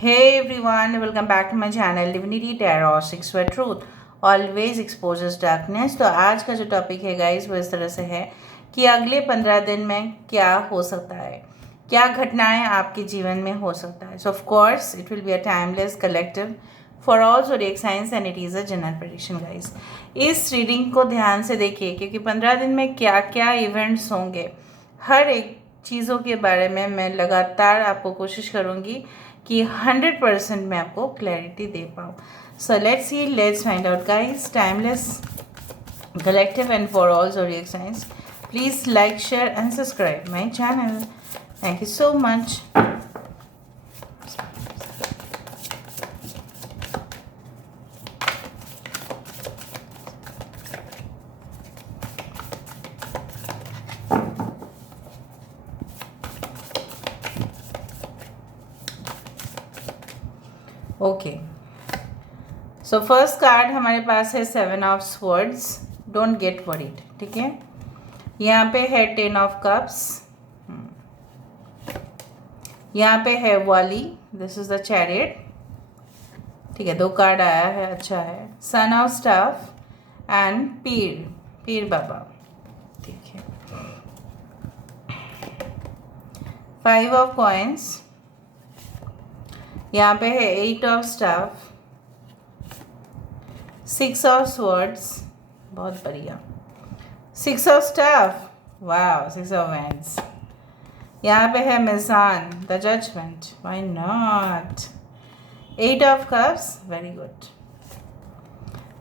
Hey everyone, welcome back to my channel Divinity Tarot 6 where truth always exposes darkness। तो आज का जो topic है गाइस वो इस तरह से है कि अगले 15 दिन में क्या हो सकता है, क्या घटनाएं आपके जीवन में हो सकता है। सो of course it will be a timeless collective for all zodiac science and it is a general prediction guys. इस रीडिंग को ध्यान से देखिए क्योंकि 15 दिन में क्या क्या इवेंट्स होंगे, हर एक चीज़ों के बारे में मैं लगातार आपको कोशिश करूँगी कि 100% मैं आपको क्लैरिटी दे पाऊँ। सो let's see, let's find out guys. Timeless collective and for all zodiac signs, please like, share and subscribe my channel. Thank you so much. Okay, so first card हमारे पास है 7 of swords. Don't get worried, ठीक है। यहाँ पे है 10 of cups, यहाँ पे है वाली, दिस इज द चैरियट, ठीक है। 2 कार्ड आया है, अच्छा है। सन ऑफ स्टाफ एंड पीर बाबा, ठीक है। 5 ऑफ कॉइन्स, यहाँ पे है 8 ऑफ स्टाफ, 6 ऑफ स्वर्ड्स, बहुत बढ़िया। 6 ऑफ स्टाफ, वाह, 6 ऑफ वैंड्स। यहाँ पे है मिजान, the judgement, why not. 8 of cups, very good.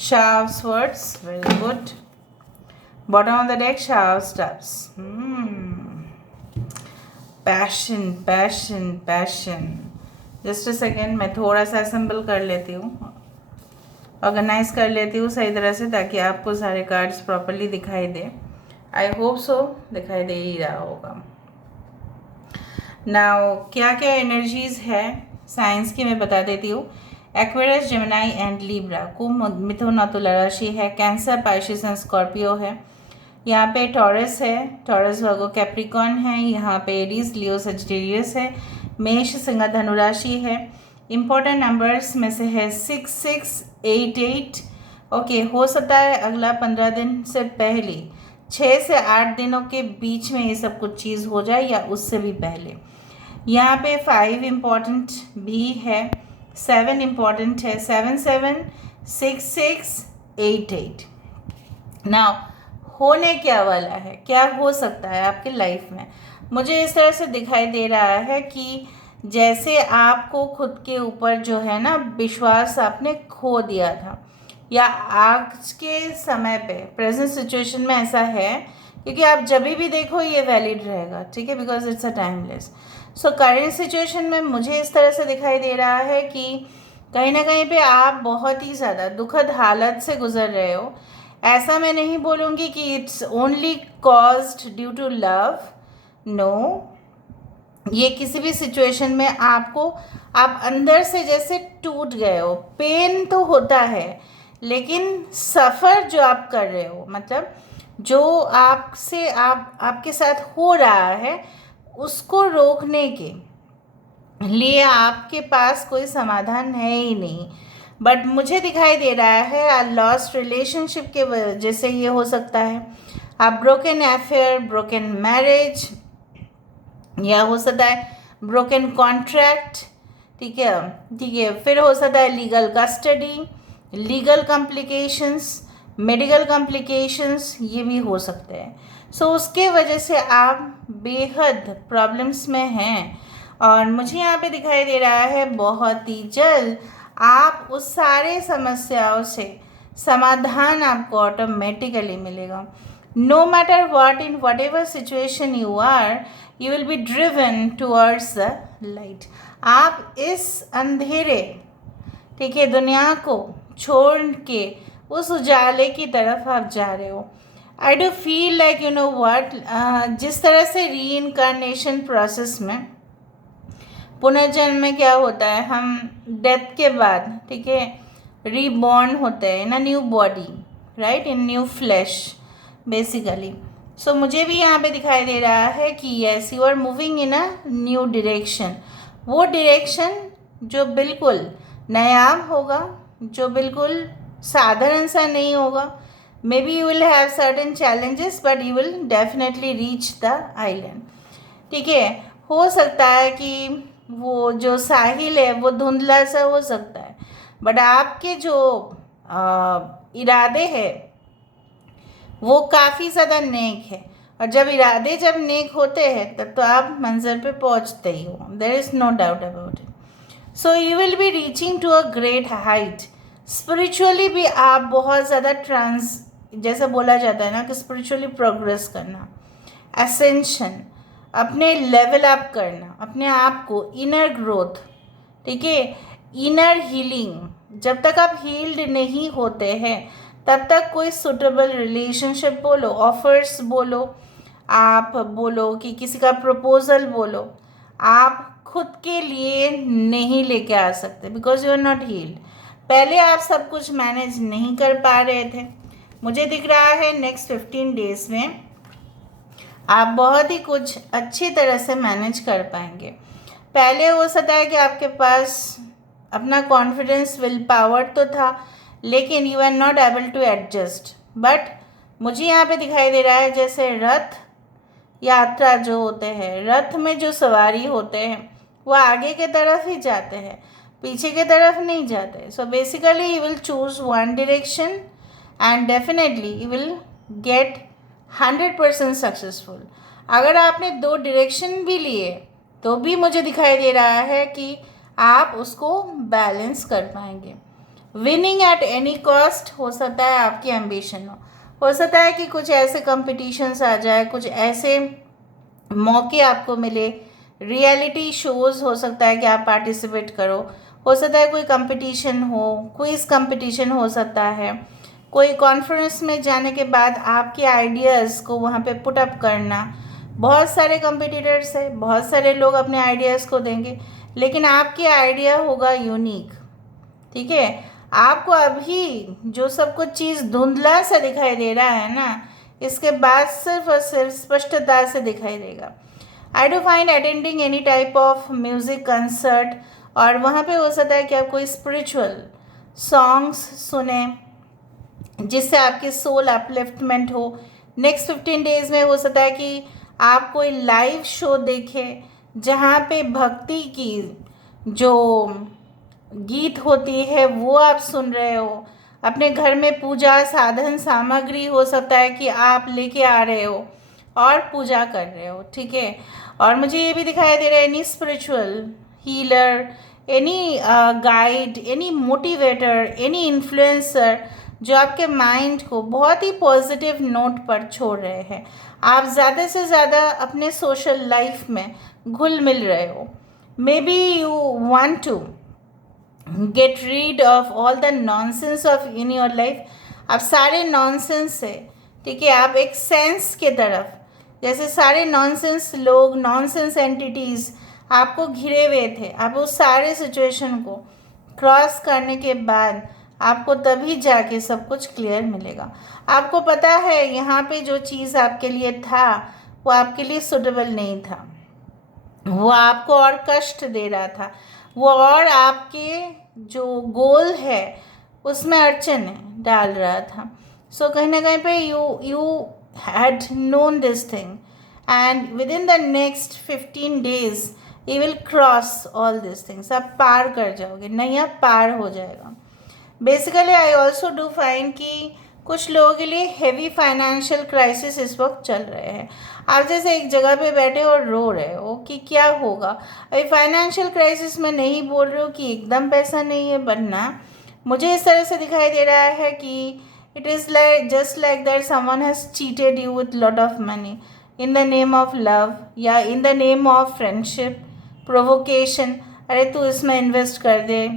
शाह of swords, very good. Bottom of the deck, शाह of staffs. Passion passion passion. Just a second, मैं थोड़ा सा असेंबल कर लेती हूँ, ऑर्गेनाइज कर लेती हूँ सही तरह से ताकि आपको सारे कार्ड्स प्रॉपरली दिखाई दे। आई होप सो दिखाई दे ही रहा होगा। नाउ क्या क्या एनर्जीज है साइंस की मैं बता देती हूँ। Aquarius, Gemini and Libra. कुंभ, मिथुन और तुला राशि है। कैंसर, पाइसेस एंड स्कॉर्पियो है। यहाँ पे टॉरस है, टॉरस वर्गो कैप्रिकॉन है। यहाँ पे एरीज, लियो, सजिटेरियस है। मेष, सिंह, धनु राशि है। इम्पोर्टेंट नंबर्स में से है 6, 6, 8, 8। ओके, हो सकता है अगला 15 दिन से पहले 6 से 8 दिनों के बीच में ये सब कुछ चीज़ हो जाए या उससे भी पहले। यहाँ पे 5 इम्पॉर्टेंट भी है, 7 इम्पॉर्टेंट है। 7, 7, 6, 6, 8, 8। नाउ होने क्या वाला है, क्या हो सकता है आपकी लाइफ में। मुझे इस तरह से दिखाई दे रहा है कि जैसे आपको खुद के ऊपर जो है ना विश्वास आपने खो दिया था, या आज के समय पे प्रेजेंट सिचुएशन में ऐसा है, क्योंकि आप जब भी देखो ये वैलिड रहेगा, ठीक है, because it's a timeless. So current situation में मुझे इस तरह से दिखाई दे रहा है कि कहीं ना कहीं पे आप बहुत ही ज़्यादा दुखद हालत से गुजर रहे हो। ऐसा मैं नहीं बोलूँगी कि it's only caused due to love, no. ये किसी भी सिचुएशन में आपको, आप अंदर से जैसे टूट गए हो। पेन तो होता है, लेकिन सफ़र जो आप कर रहे हो, मतलब जो आपसे आपके साथ हो रहा है, उसको रोकने के लिए आपके पास कोई समाधान है ही नहीं। बट मुझे दिखाई दे रहा है लॉस्ट रिलेशनशिप के वजह से ये हो सकता है। आप ब्रोकन अफेयर, ब्रोकन मैरिज, या हो सकता है ब्रोकन कॉन्ट्रैक्ट, ठीक है, ठीक है। फिर हो सकता है legal custody, legal complications, medical complications, ये भी हो सकते हैं। सो उसके वजह से आप बेहद प्रॉब्लम्स में हैं, और मुझे यहाँ पे दिखाई दे रहा है बहुत ही जल्द आप उस सारे समस्याओं से समाधान आपको ऑटोमेटिकली मिलेगा। No matter what, in whatever situation you are, you will be driven towards the light. आप इस अंधेरे, ठीक है, दुनिया को छोड़ के उस उजाले की तरफ आप जा रहे हो। I do feel like, you know what, जिस तरह से री इनकारनेशन प्रोसेस में, पुनर्जन्म में क्या होता है, हम डेथ के बाद, ठीक है, रीबॉर्न होते हैं in a new body, right, in new flesh basically. So मुझे भी यहाँ पे दिखाई दे रहा है कि yes, you are moving in a new direction. वो डायरेक्शन जो बिल्कुल नायाब होगा, जो बिल्कुल साधारण सा नहीं होगा। May be you will have certain challenges but you will definitely reach the island. ठीक है, हो सकता है कि वो जो साहिल है वो धुंधला सा हो सकता है, बट आपके जो इरादे हैं वो काफ़ी ज़्यादा नेक है। और जब इरादे जब नेक होते हैं तब तो आप मंजिल पे पहुंचते ही हो, there is no doubt about it. So you will be reaching to a great height. Spiritually भी आप बहुत ज़्यादा जैसा बोला जाता है ना कि स्पिरिचुअली प्रोग्रेस करना, असेंशन, अपने लेवल अप करना, अपने आप को इनर ग्रोथ। ठीक है, इनर हीलिंग। जब तक आप हील्ड नहीं होते हैं तब तक कोई सुटेबल रिलेशनशिप बोलो, ऑफर्स बोलो, आप बोलो कि किसी का प्रपोजल बोलो, आप खुद के लिए नहीं लेके आ सकते because you are not healed. पहले आप सब कुछ मैनेज नहीं कर पा रहे थे। मुझे दिख रहा है नेक्स्ट 15 डेज में आप बहुत ही कुछ अच्छी तरह से मैनेज कर पाएंगे। पहले हो सकता है कि आपके पास अपना कॉन्फिडेंस, विल पावर तो था, लेकिन you are not able to adjust. But मुझे यहाँ पे दिखाई दे रहा है जैसे रथ यात्रा जो होते हैं, रथ में जो सवारी होते हैं वो आगे के तरफ ही जाते हैं, पीछे के तरफ नहीं जाते। So basically you will choose one direction and definitely you will get 100% successful. अगर आपने 2 डायरेक्शन भी लिए तो भी मुझे दिखाई दे रहा है कि आप उसको बैलेंस कर पाएंगे। विनिंग एट एनी कॉस्ट हो सकता है आपकी एम्बिशन हो सकता है कि कुछ ऐसे कंपटीशंस आ जाए, कुछ ऐसे मौके आपको मिले, रियलिटी शोज़ हो सकता है कि आप पार्टिसिपेट करो, हो सकता है कोई कंपटीशन हो, क्विज़ कंपटीशन हो सकता है, कोई कॉन्फ्रेंस में जाने के बाद आपके आइडियाज़ को वहाँ पे पुट अप करना। बहुत सारे कंपटीटर्स है, बहुत सारे लोग अपने आइडियाज़ को देंगे, लेकिन आपके आइडिया होगा यूनिक। ठीक है, आपको अभी जो सब कुछ चीज़ धुंधला सा दिखाई दे रहा है ना, इसके बाद सिर्फ और सिर्फ स्पष्टता से दिखाई देगा। I do find attending any type of music concert, और वहाँ पे हो सकता है कि आप कोई स्पिरिचुअल सॉन्ग्स सुने जिससे आपकी सोल अपलिफ्टमेंट हो। नेक्स्ट 15 डेज में हो सकता है कि आप कोई लाइव शो देखें जहाँ पे भक्ति की जो गीत होती है वो आप सुन रहे हो। अपने घर में पूजा साधन सामग्री हो सकता है कि आप लेके आ रहे हो और पूजा कर रहे हो। ठीक है, और मुझे ये भी दिखाई दे रहा है any spiritual healer, any guide, any motivator, any influencer जो आपके माइंड को बहुत ही पॉजिटिव नोट पर छोड़ रहे हैं। आप ज़्यादा से ज़्यादा अपने सोशल लाइफ में घुल मिल रहे हो। Maybe you want to get rid of all the nonsense of in your life. आप सारे नॉनसेंस से, ठीक है, आप एक सेंस के तरफ, जैसे सारे नॉनसेंस लोग, नॉनसेंस एंटिटीज़ आपको घिरे हुए थे, आप उस सारे सिचुएशन को क्रॉस करने के बाद आपको तभी जाके सब कुछ क्लियर मिलेगा। आपको पता है यहाँ पे जो चीज़ आपके लिए था वो आपके लिए सुटेबल नहीं था, वो आपको और कष्ट दे रहा था, वो और आपके जो गोल है उसमें अड़चन डाल रहा था। सो कहीं ना कहीं पे you had known this thing and with in the next 15 days you will cross all this things. आप पार कर जाओगे, नैया पार हो जाएगा। Basically I also do find कि कुछ लोगों के लिए हेवी फाइनेंशियल क्राइसिस इस वक्त चल रहे हैं। आप जैसे एक जगह पे बैठे और रो रहे हो कि क्या होगा। अभी फाइनेंशियल क्राइसिस में नहीं बोल रही हूँ कि एकदम पैसा नहीं है बनना, मुझे इस तरह से दिखाई दे रहा है कि it is like just like that someone has cheated you with lot of money in the name of love या in the name of friendship, provocation. अरे तू इसमें इन्वेस्ट कर दे,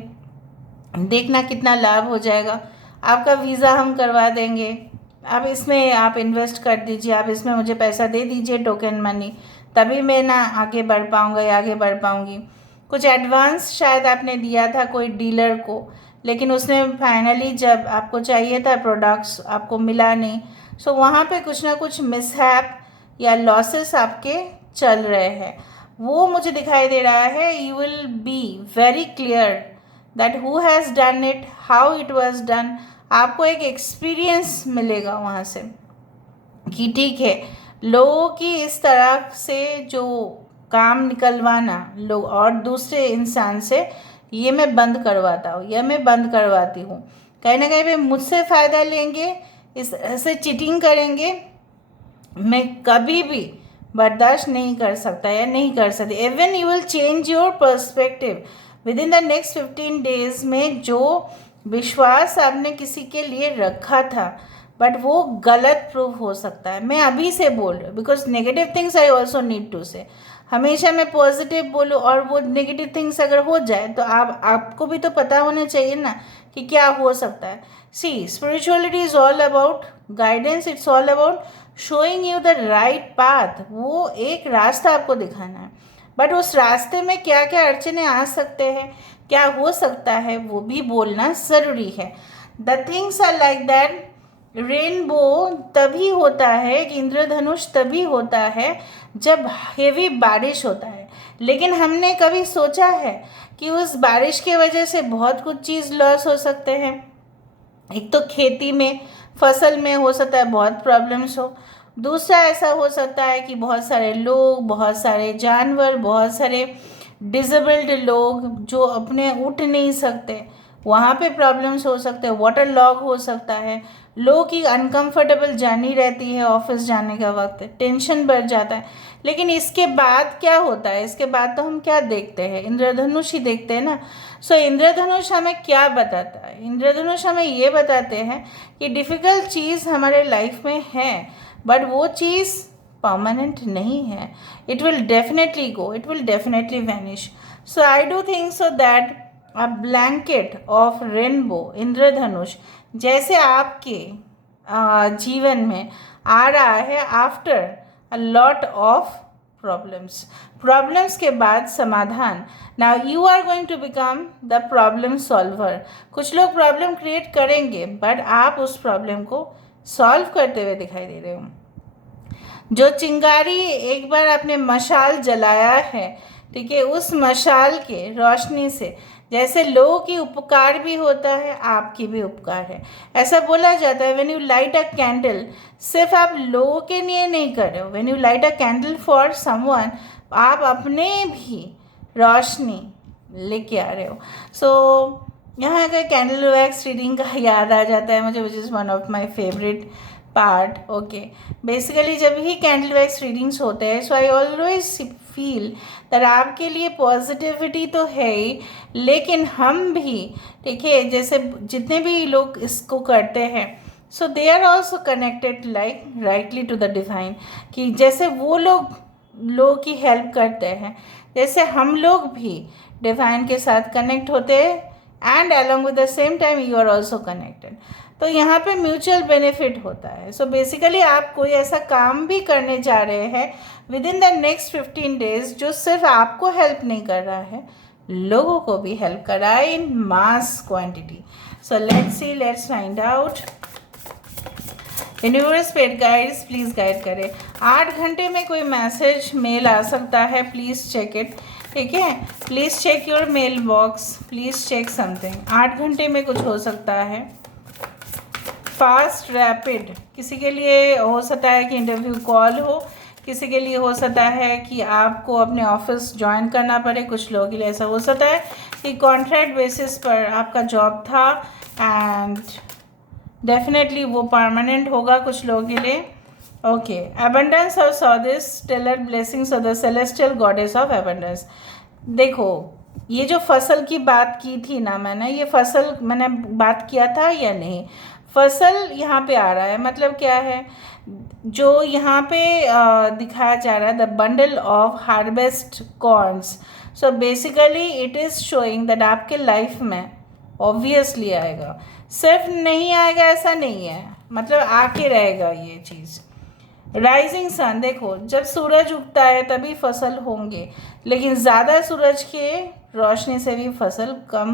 देखना कितना लाभ हो जाएगा, आपका वीज़ा हम करवा देंगे, आप इसमें आप इन्वेस्ट कर दीजिए, आप इसमें मुझे पैसा दे दीजिए टोकन मनी, तभी मैं ना आगे बढ़ पाऊँगा या आगे बढ़ पाऊँगी। कुछ एडवांस शायद आपने दिया था कोई डीलर को, लेकिन उसने फाइनली जब आपको चाहिए था प्रोडक्ट्स आपको मिला नहीं। सो वहाँ पे कुछ ना कुछ मिसहैप या लॉसेस आपके चल रहे हैं। वो मुझे दिखाई दे रहा है। You will be very clear that who has done it, how it was done. आपको एक एक्सपीरियंस मिलेगा वहाँ से कि ठीक है, लोगों की इस तरह से जो काम निकलवाना लोग और दूसरे इंसान से, ये मैं बंद करवाता हूँ या मैं बंद करवाती हूँ। कहीं ना कहीं पे मुझसे फ़ायदा लेंगे, इस ऐसे चीटिंग करेंगे, मैं कभी भी बर्दाश्त नहीं कर सकता या नहीं कर सकती। Even you will change your perspective with in the next 15 days में। जो विश्वास आपने किसी के लिए रखा था बट वो गलत प्रूव हो सकता है। मैं अभी से बोल रही हूँ because negative things I also need to say. हमेशा मैं पॉजिटिव बोलूँ और वो नेगेटिव थिंग्स अगर हो जाए तो आपको भी तो पता होना चाहिए ना कि क्या हो सकता है। See, spirituality is all about guidance, it's all about showing you the right path. वो एक रास्ता आपको दिखाना है, बट उस रास्ते में क्या क्या अड़चने आ सकते हैं, क्या हो सकता है, वो भी बोलना ज़रूरी है। The things are like that. Rainbow तभी होता है कि इंद्रधनुष तभी होता है जब हेवी बारिश होता है। लेकिन हमने कभी सोचा है कि उस बारिश की वजह से बहुत कुछ चीज़ लॉस हो सकते हैं। एक तो खेती में, फसल में हो सकता है बहुत प्रॉब्लम्स हो। दूसरा ऐसा हो सकता है कि बहुत सारे लोग, बहुत सारे जानवर, बहुत सारे डिसेबल्ड लोग जो अपने उठ नहीं सकते, वहाँ पे प्रॉब्लम्स हो सकते हैं। वाटर लॉग हो सकता है, लोगों की अनकंफर्टेबल जर्नी रहती है, ऑफिस जाने का वक्त टेंशन बढ़ जाता है। लेकिन इसके बाद क्या होता है, इसके बाद तो हम क्या देखते हैं, इंद्रधनुष ही देखते हैं ना। सो इंद्रधनुष हमें क्या बताता है? इंद्रधनुष हमें ये बताते हैं कि डिफ़िकल्ट चीज़ हमारे लाइफ में है बट वो चीज़ परमानेंट नहीं है। It will definitely go, it will definitely vanish. So I do think so that a blanket of rainbow, इंद्रधनुष जैसे आपके जीवन में आ रहा है after a lot of problems के बाद समाधान। Now you are going to become the problem solver. कुछ लोग प्रॉब्लम क्रिएट करेंगे बट आप उस प्रॉब्लम को सॉल्व करते हुए दिखाई दे रहे हो। जो चिंगारी एक बार आपने मशाल जलाया है, ठीक है, उस मशाल के रोशनी से जैसे लोगों की उपकार भी होता है, आपकी भी उपकार है। ऐसा बोला जाता है when you light a candle, सिर्फ आप लोगों के लिए नहीं कर रहे हो। When you light a candle for someone, आप अपने भी रोशनी लेके आ रहे हो। सो यहाँ का कैंडल वैक्स रीडिंग का याद आ जाता है मुझे, which is one of my favourite part. Okay, basically जब ही कैंडल वैक्स रीडिंग्स होते हैं, सो आई ऑलवेज फील दैट आपके लिए पॉजिटिविटी तो है ही, लेकिन हम भी, ठीक है, जैसे जितने भी लोग इसको करते हैं, so they are also connected like rightly to the divine. कि जैसे वो लोग की हेल्प करते हैं, जैसे हम लोग भी डिवाइन के साथ कनेक्ट होते हैं and along with the same time you are also connected. तो यहाँ पे म्यूचुअल बेनिफिट होता है। सो बेसिकली आप कोई ऐसा काम भी करने जा रहे हैं with in the next 15 days जो सिर्फ आपको हेल्प नहीं कर रहा है, लोगों को भी हेल्प कर रहा है in mass quantity. So let's see, let's find out. Universe पेड गाइड्स प्लीज़ गाइड करें। 8 घंटे में कोई मैसेज मेल आ सकता है, प्लीज़ चेक इट, ठीक है। Please check your mail box, please check something. 8 घंटे में कुछ हो सकता है। फास्ट रैपिड, किसी के लिए हो सकता है कि इंटरव्यू कॉल हो, किसी के लिए हो सकता है कि आपको अपने ऑफिस ज्वाइन करना पड़े, कुछ लोगों के लिए ऐसा हो सकता है कि कॉन्ट्रैक्ट बेसिस पर आपका जॉब था एंड डेफिनेटली वो परमानेंट होगा कुछ लोगों के लिए। Okay, abundance of Sothis tailor blessings of the celestial goddess of abundance. देखो, ये जो फसल की बात की थी ना मैंने, ये फसल मैंने बात किया था या नहीं? फसल यहाँ पे आ रहा है, मतलब क्या है, जो यहाँ पे दिखाया जा रहा है the bundle of harvest corns. So basically it is showing that आपके लाइफ में ऑब्वियसली आएगा, सिर्फ नहीं आएगा ऐसा नहीं है, मतलब आके रहेगा ये चीज़। राइजिंग सन, देखो जब सूरज उगता है तभी फसल होंगे, लेकिन ज़्यादा सूरज के रोशनी से भी फसल कम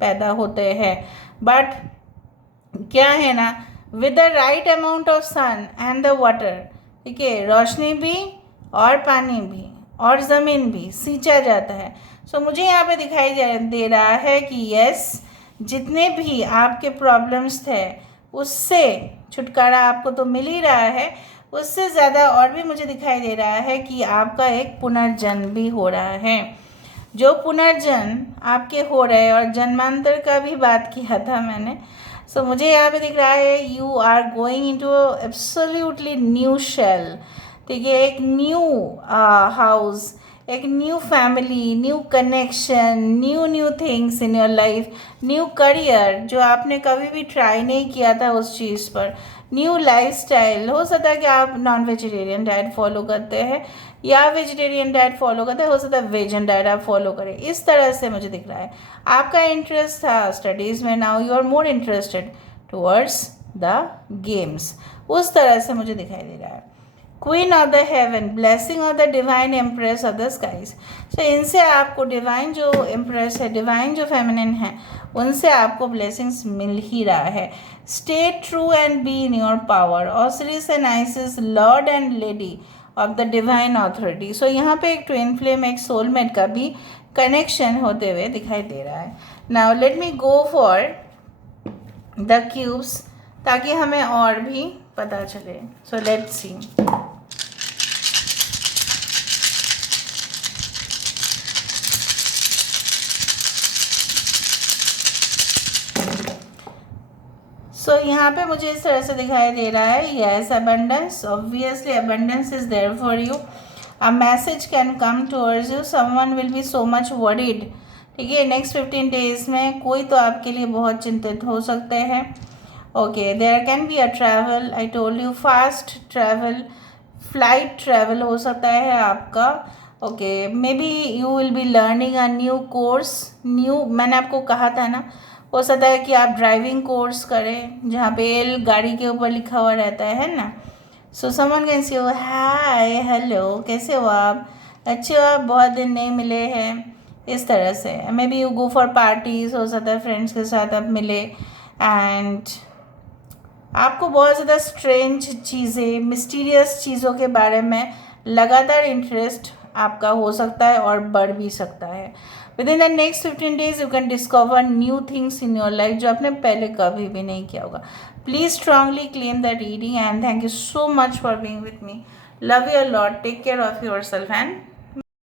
पैदा होते हैं। बट क्या है ना, with the right amount of sun and the water, ठीक है, रोशनी भी और पानी भी, और ज़मीन भी सींचा जाता है। सो मुझे यहाँ पे दिखाई दे रहा है कि यस, जितने भी आपके प्रॉब्लम्स थे उससे छुटकारा आपको तो मिल ही रहा है, उससे ज़्यादा और भी मुझे दिखाई दे रहा है कि आपका एक पुनर्जन्म भी हो रहा है। जो पुनर्जन्म आपके हो रहे हैं, और जन्मांतर का भी बात किया था मैंने। सो मुझे यहाँ पे दिख रहा है you are going into absolutely new shell, ठीक है, एक न्यू हाउस, एक new family, new connection, new things in your life, new career जो आपने कभी भी ट्राई नहीं किया था उस चीज़ पर, न्यू लाइफस्टाइल। हो सकता है कि आप नॉन वेजिटेरियन डाइट फॉलो करते हैं या वेजिटेरियन डाइट फॉलो करते हैं, हो सकता है वेजन डाइट आप फॉलो करें। इस तरह से मुझे दिख रहा है आपका इंटरेस्ट था स्टडीज़ में, now you are more interested towards the games, उस तरह से मुझे दिखाई दे रहा है। Queen of the heaven, blessing of the divine empress of the skies. So इनसे आपको डिवाइन जो एम्प्रेस है, डिवाइन जो फेमिनिन है, उनसे आपको ब्लेसिंग्स मिल ही रहा है। Stay true and be in your power. Osiris and Isis, lord and lady of the divine authority. So यहाँ पे एक ट्विन फ्लेम, एक सोलमेट का भी कनेक्शन होते हुए दिखाई दे रहा है। Now let me go for the cubes ताकि हमें और भी पता चले। सो लेट्स सी। सो यहाँ पे मुझे इस तरह से दिखाई दे रहा है, yes abundance, obviously abundance is there for you, a message can come towards you, someone will be so much worried, ठीक है, नेक्स्ट 15 डेज में कोई तो आपके लिए बहुत चिंतित हो सकते हैं। Okay, there can be a travel, I told you, fast travel, flight travel हो सकता है आपका। Okay, maybe you will be learning a new course, new, मैंने आपको कहा था ना, हो सकता है कि आप ड्राइविंग कोर्स करें जहाँ पे एल गाड़ी के ऊपर लिखा हुआ रहता है ना। So someone can say hi hello, कैसे हो आप, अच्छे हो आप, बहुत दिन नहीं मिले हैं, इस तरह से। May be you go for parties, हो सकता है फ्रेंड्स के साथ आप मिले, एंड आपको बहुत ज़्यादा स्ट्रेंज चीज़ें, मिस्टीरियस चीज़ों के बारे में लगातार इंटरेस्ट आपका हो सकता है और बढ़ भी सकता है। Within the next 15 days you can discover new things in your life जो आपने पहले कभी भी नहीं किया होगा। Please strongly claim the reading and thank you so much for being with me. Love you a lot, take care of yourself and